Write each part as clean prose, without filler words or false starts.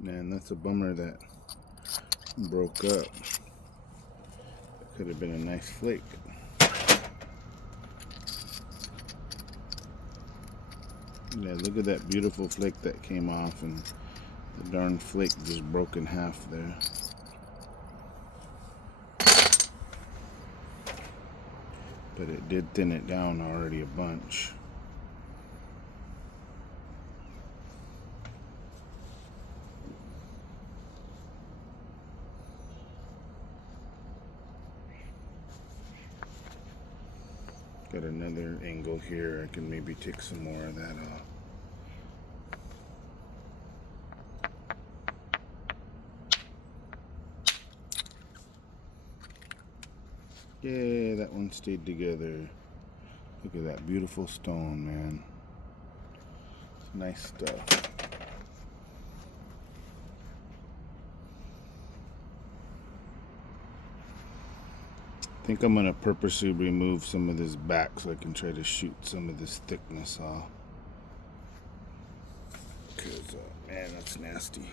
Man, that's a bummer that broke up. Could have been a nice flake. Yeah, look at that beautiful flake that came off, and the darn flake just broke in half there. But it did thin it down already a bunch. Got another angle here. I can maybe take some more of that off. Yeah, that one stayed together. Look at that beautiful stone, man. It's nice stuff. I think I'm gonna purposely remove some of this back so I can try to shoot some of this thickness off. Because, man, that's nasty.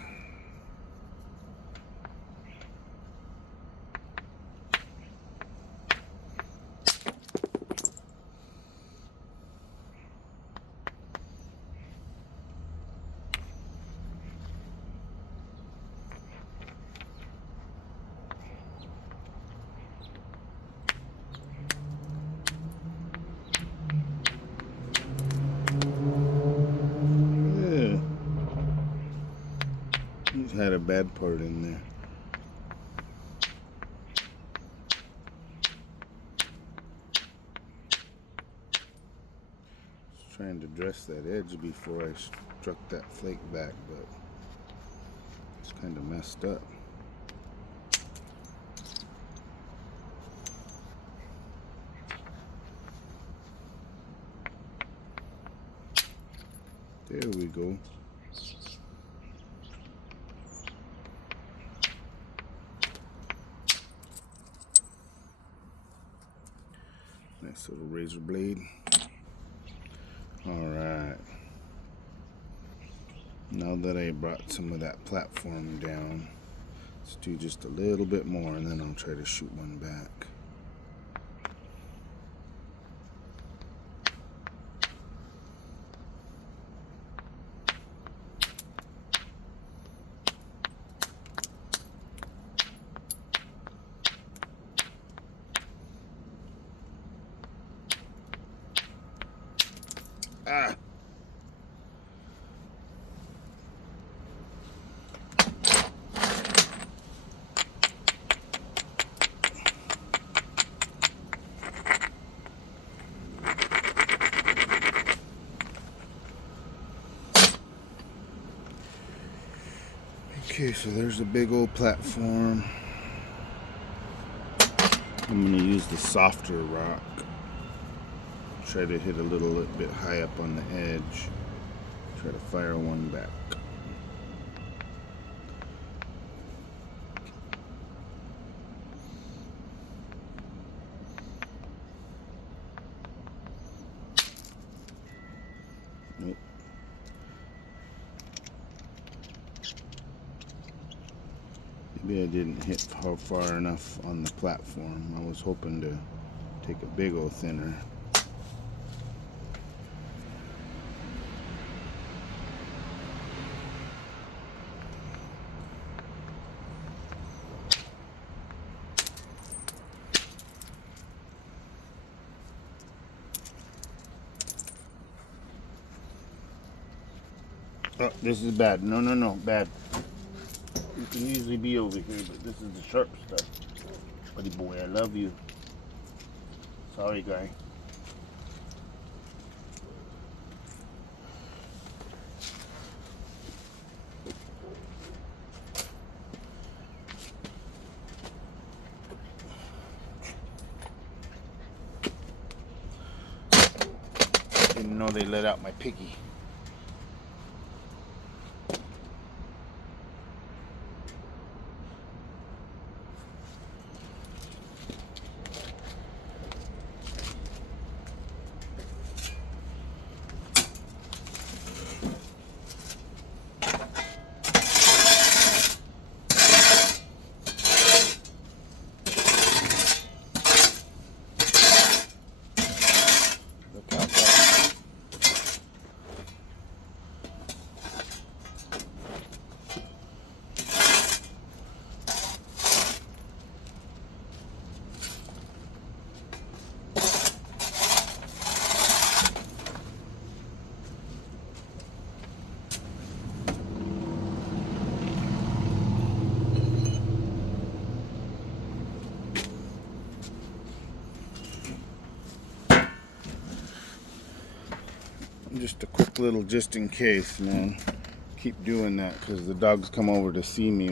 Had a bad part in there. Just trying to dress that edge before I struck that flake back, but it's kind of messed up. There we go. Nice little razor blade. Alright. Now that I brought some of that platform down, let's do just a little bit more and then I'll try to shoot one back. Ah! Okay, so there's a big old platform. I'm going to use the softer rock. Try to hit a little bit high up on the edge. Try to fire one back. Nope. Maybe I didn't hit far enough on the platform. I was hoping to take a big old thinner. Oh, this is bad. No, no, no, bad. You can usually be over here, but this is the sharp stuff. Buddy boy, I love you. Sorry, guy. Didn't know they let out my piggy. Just a quick little just in case, man. Keep doing that because the dogs come over to see me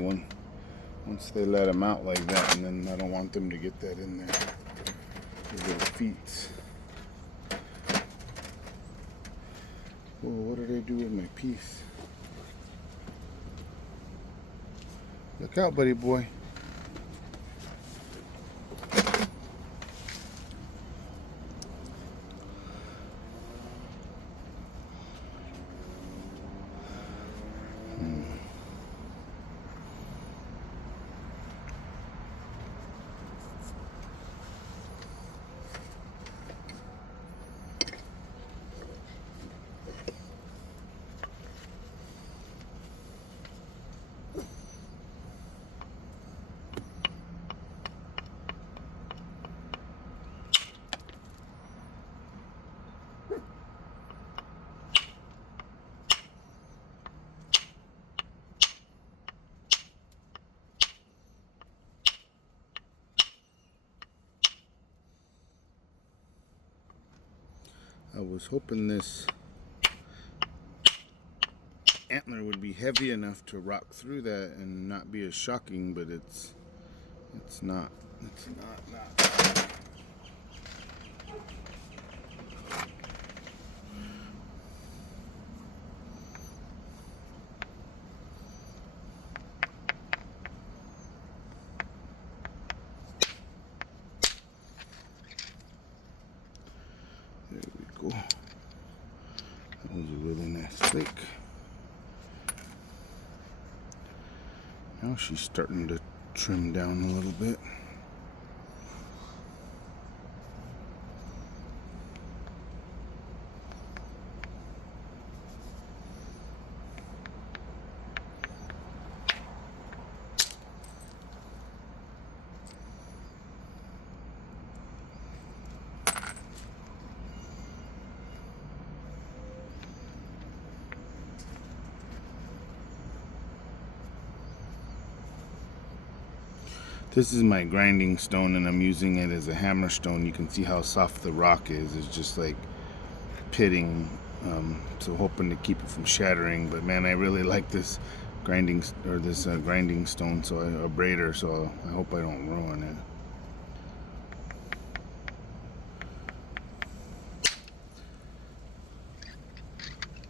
once they let them out like that, and then I don't want them to get that in there. Their little feet. Oh, what did I do with my piece? Look out, buddy boy. I was hoping this antler would be heavy enough to rock through that and not be as shocking, but it's not. It's not. There we go. That was a really nice flake. Now she's starting to trim down a little bit. This is my grinding stone and I'm using it as a hammer stone. You can see how soft the rock is. It's just like pitting, so hoping to keep it from shattering. But man, I really like this grinding stone, so a braider, so I hope I don't ruin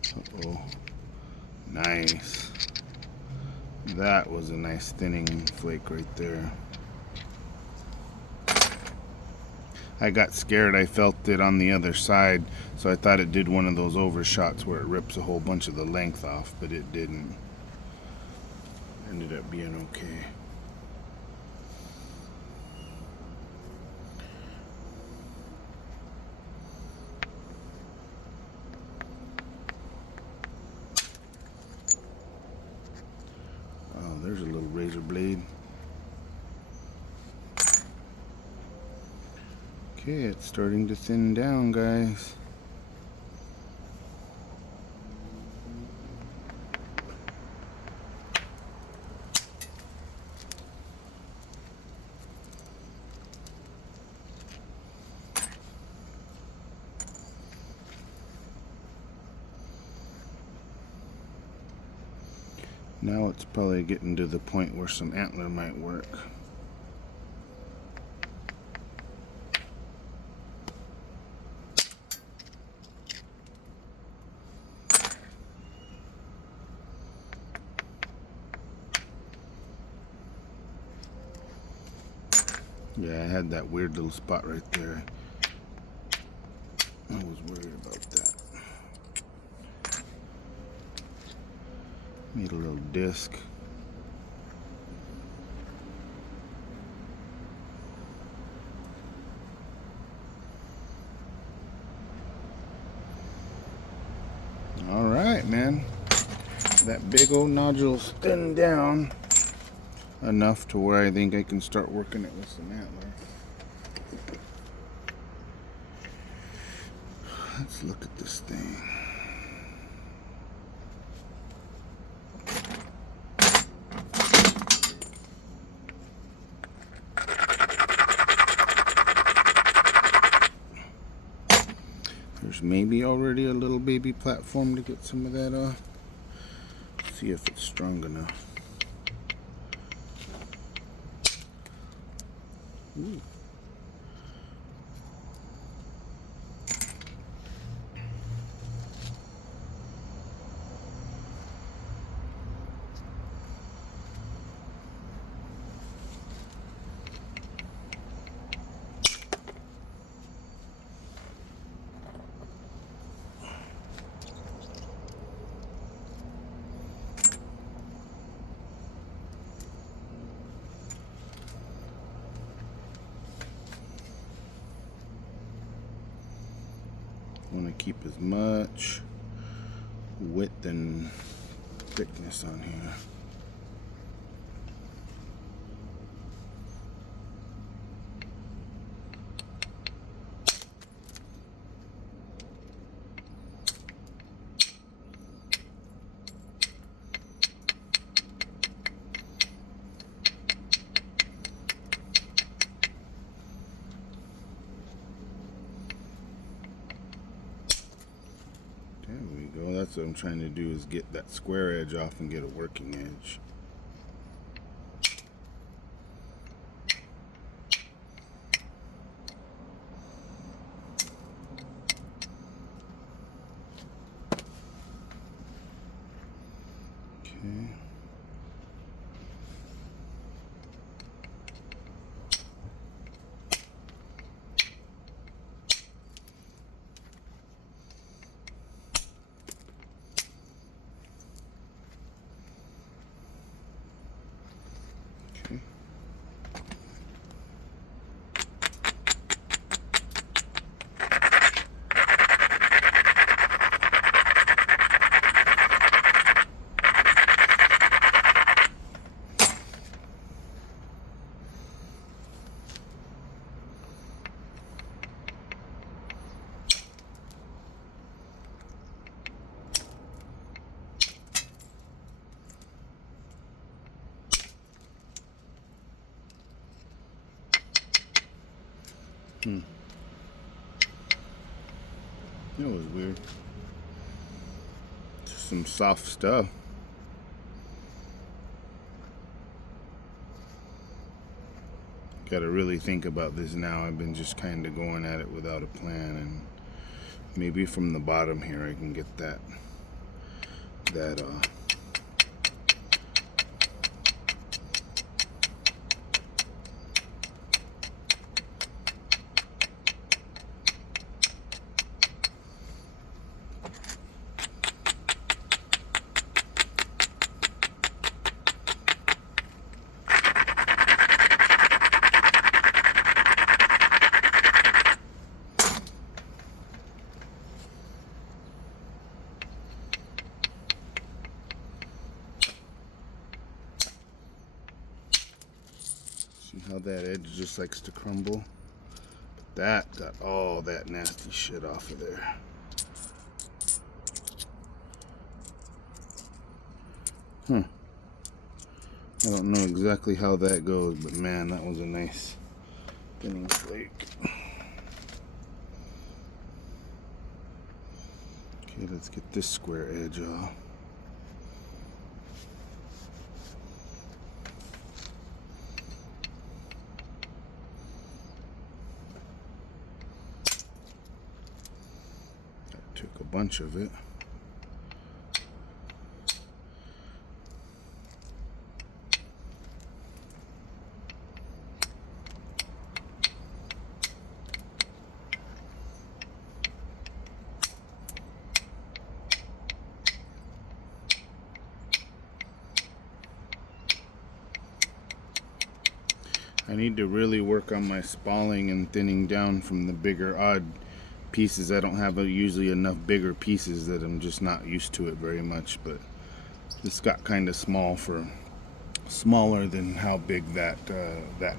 it. Uh-oh. Nice. That was a nice thinning flake right there. I got scared. I felt it on the other side, so I thought it did one of those overshots where it rips a whole bunch of the length off, but it didn't. Ended up being okay. Oh, there's a little razor blade. Okay, it's starting to thin down, guys. Now it's probably getting to the point where some antler might work. Yeah, I had that weird little spot right there. I was worried about that. Made a little disc. All right, man. That big old nodule's thinned down enough to where I think I can start working it with some antler. Let's look at this thing. There's maybe already a little baby platform to get some of that off. See if it's strong enough. Ooh. I want to keep as much width and thickness on here. There we go. That's what I'm trying to do, is get that square edge off and get a working edge. Okay. Okay. That was weird. Just some soft stuff. Gotta really think about this now. I've been just kind of going at it without a plan, and maybe from the bottom here I can get that see how that edge just likes to crumble. But that got all that nasty shit off of there. I don't know exactly how that goes, but man, that was a nice thinning flake. Okay, let's get this square edge off. That took a bunch of it. I need to really work on my spalling and thinning down from the bigger odd pieces. I don't have usually enough bigger pieces, that I'm just not used to it very much, but this got kind of small, for smaller than how big that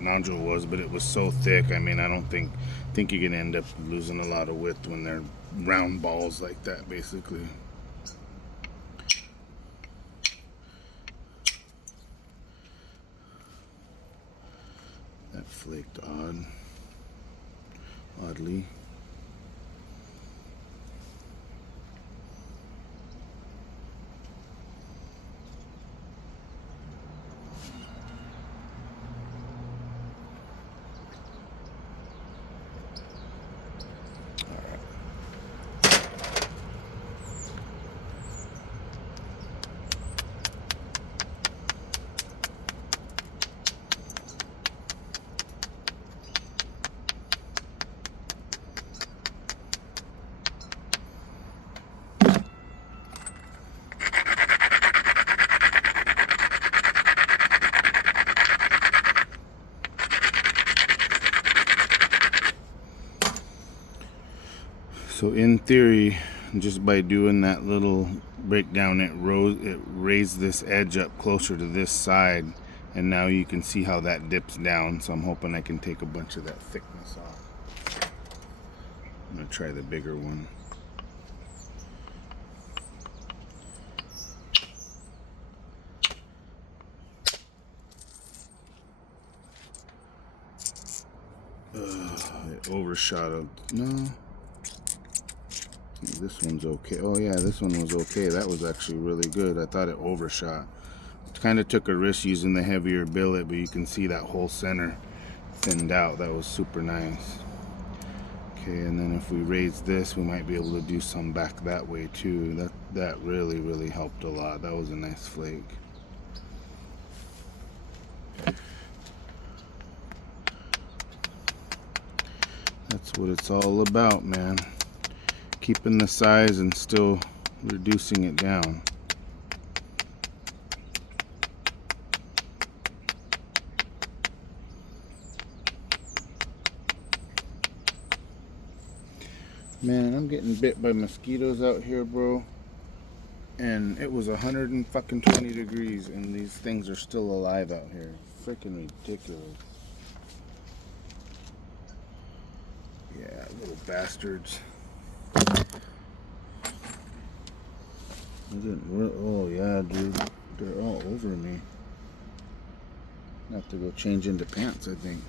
nodule was, but it was so thick. I mean, I don't think you're gonna end up losing a lot of width when they're round balls like that, basically. That flaked oddly. So in theory, just by doing that little breakdown, it raised this edge up closer to this side, and now you can see how that dips down. So I'm hoping I can take a bunch of that thickness off. I'm gonna try the bigger one. It overshot it. No. This one's okay. Oh yeah, this one was okay. That was actually really good. I thought it overshot. Kind of took a risk using the heavier billet, but you can see that whole center thinned out. That was super nice. Okay, and then if we raise this, we might be able to do some back that way too. That really helped a lot. That was a nice flake. That's what it's all about, man. Keeping the size and still reducing it down. Man, I'm getting bit by mosquitoes out here, bro. And it was 120 degrees, and these things are still alive out here. Freaking ridiculous. Yeah, little bastards. Oh yeah, dude. They're all over me. I have to go change into pants, I think.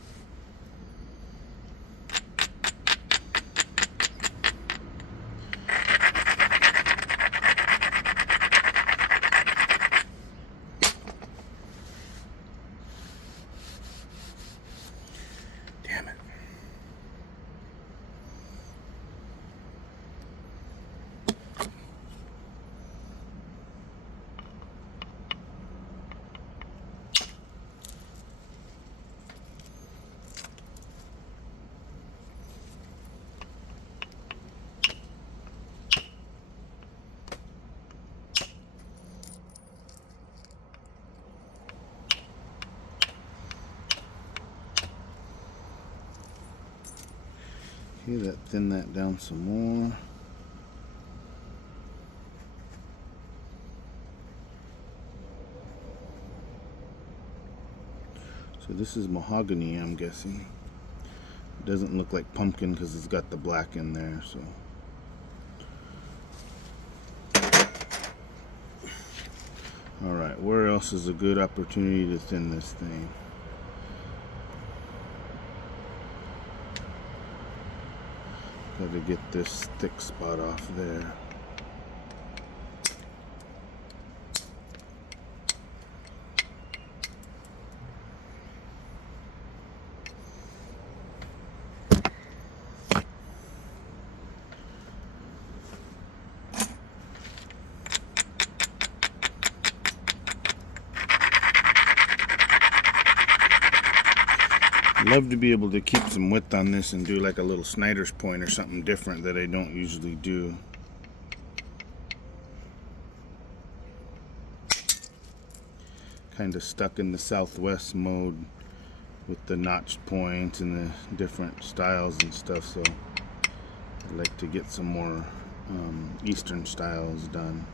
Damn it. Okay, thin that down some more. So this is mahogany, I'm guessing. It doesn't look like pumpkin because it's got the black in there, so. Alright, where else is a good opportunity to thin this thing? Gotta get this thick spot off there. Love to be able to keep some width on this and do like a little Snyder's point or something different that I don't usually do. Kind of stuck in the Southwest mode with the notched points and the different styles and stuff, so I'd like to get some more Eastern styles done.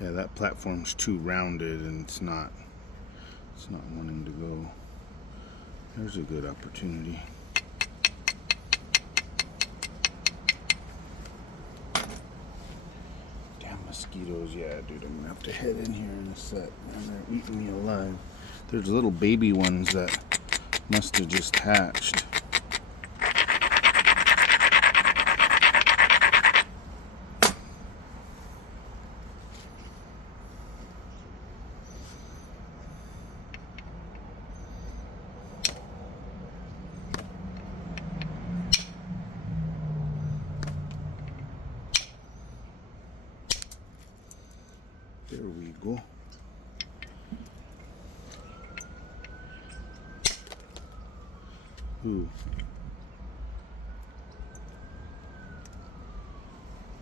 Yeah, that platform's too rounded and it's not wanting to go. There's a good opportunity. Damn mosquitoes, yeah, dude, I'm gonna have to head in here in a sec. Man, they're eating me alive. There's little baby ones that must have just hatched. There we go. Ooh.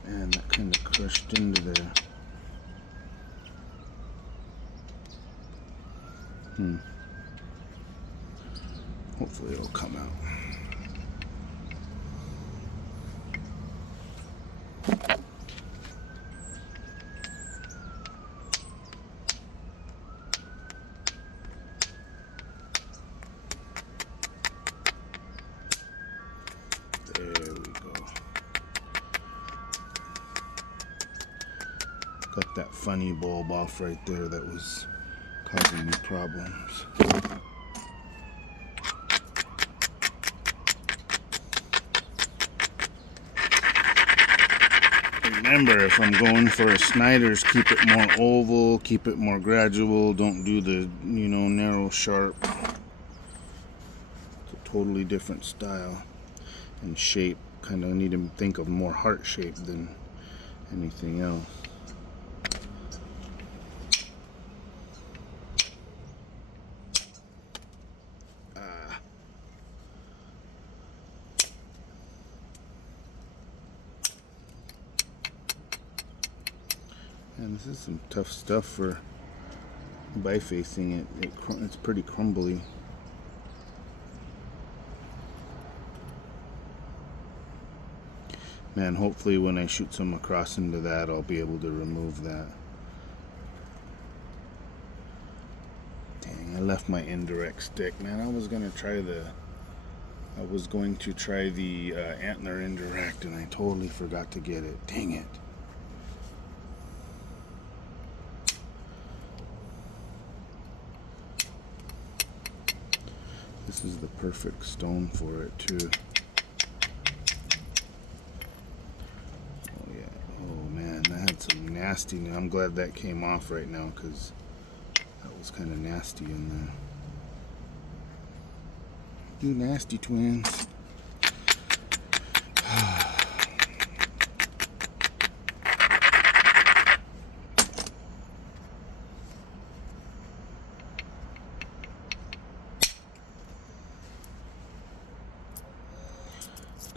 Man, that kind of crushed into there. Hopefully it'll come out. There we go. Got that funny bulb off right there that was causing me problems. Remember, if I'm going for a Snyder's, keep it more oval, keep it more gradual. Don't do the, narrow, sharp. It's a totally different style and shape. Kind of need to think of more heart shape than anything else. And this is some tough stuff for bifacing it. It's pretty crumbly. Man, hopefully when I shoot some across into that, I'll be able to remove that. Dang, I left my indirect stick. Man, I was going to try the antler indirect, and I totally forgot to get it. Dang it. This is the perfect stone for it too. Oh yeah. Oh man, that had some nasty. I'm glad that came off right now, because that was kind of nasty in there. You nasty twins.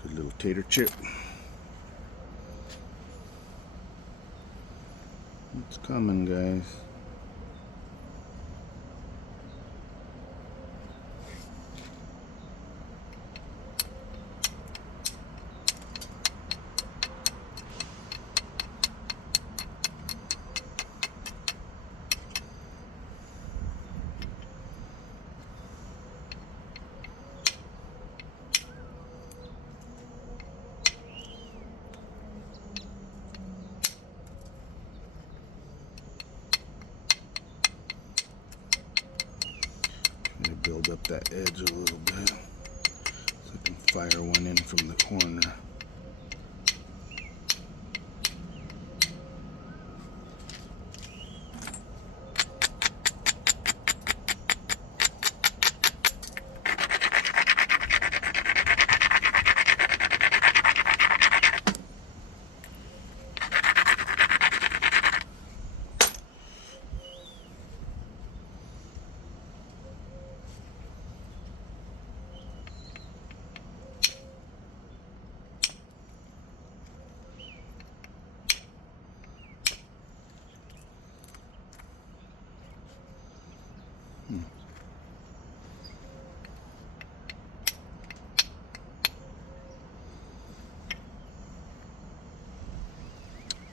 Good little tater chip. It's coming, guys. Build up that edge a little bit so I can fire one in from the corner.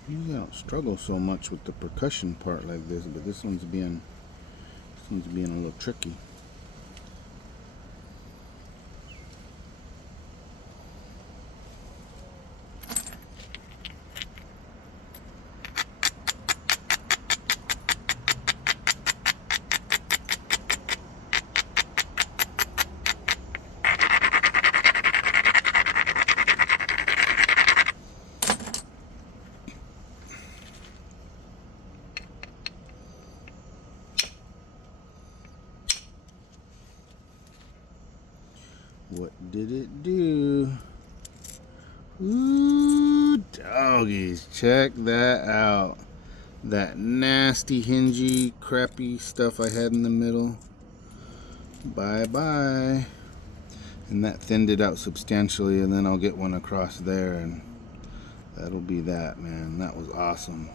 Usually I don't struggle so much with the percussion part like this, but this one's being a little tricky. What did it do? Ooh, doggies, check that out. that nasty hingy crappy stuff I had in the middle. Bye bye. And that thinned it out substantially, and then I'll get one across there, and that'll be that, man. That was awesome.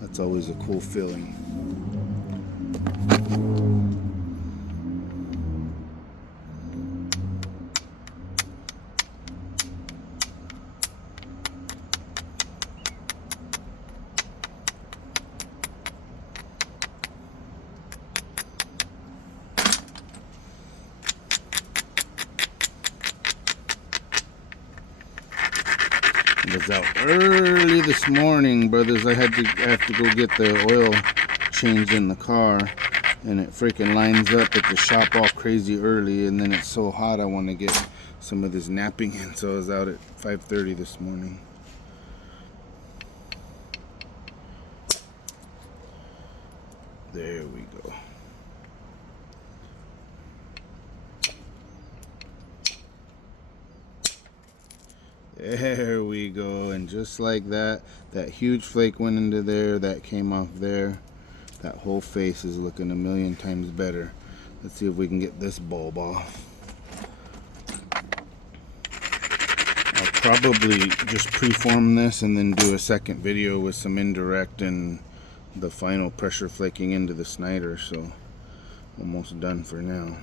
That's always a cool feeling. I was out early this morning, brothers. I have to go get the oil changed in the car, and it freaking lines up at the shop all crazy early, and then it's so hot I want to get some of this napping in, so I was out at 5:30 this morning. There we go. There we go, and just like that, that huge flake went into there, that came off there. That whole face is looking a million times better. Let's see if we can get this bulb off. I'll probably just preform this and then do a second video with some indirect and the final pressure flaking into the Snyder, so almost done for now.